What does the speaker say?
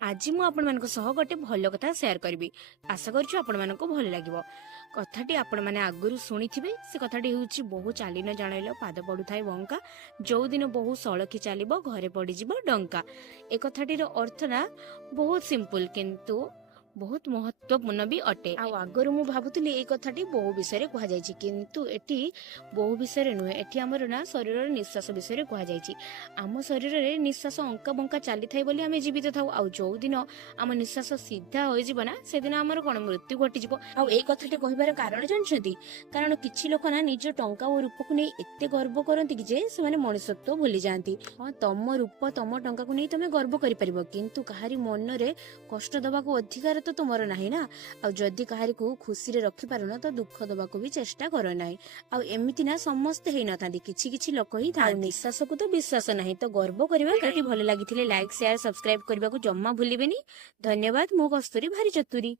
आज मु आपण मानक सह गोटे भल कथा शेयर करी। आशा करूछु आपण मानक भल लागिवो। कथाटी आपण माने आगुरु सुनिथिबे। से कथाटी हेउछि बहु चाली न जाणैलो पाद पडुथाय बंका, जो दिन बहु सलखी चलिबो घरे पडिजिबो डंका। ए कथाटीर अर्थ ना बहुत सिंपल किंतु बहुत महत्वपूर्ण भी अटे। आगरु मु भाबुतली ए कथाटी बहु विषय रे कुहा जायछि किंतु एटी बहु विषय रे नुहे। एटी हमर ना शरीर रे निश्वास विषय रे कुहा जायछि। आम शरीर रे निश्वास अंका बंका चाली थाय बोली आमे जीवित थाउ। आ जो दिन आम निश्वास सीधा होय जिवो ना से दिन हमर कोन मृत्यु घटी जिवो। आ ए कथाटी कहिबार कारण जानछथि, कारण किछि लोक ना निज टंका ओ रूप को नै एते गर्व करंती कि जे से माने मनुष्यत्व भूली जांती। हां तम रूप तम टंका को नै तमे गर्व करि परिबो किंतु कहारी मन रे कष्ट दबा को अधिकार तो तुमर नाही ना। आ जदी कहारी को खुशी रे रखि पारन तो दुख दबा को भी चेष्टा करो नाही। आ एमिति ना समस्त हेइ नथांती, किछि किछि लोक ही था। निश्वास को तो विश्वास नाही तो गर्व करबा। काटी भल लागिथिले लाइक शेयर सब्सक्राइब करबा को जम्मा भूलिबेनी। धन्यवाद। मो कस्तूरी भारी चतुरी।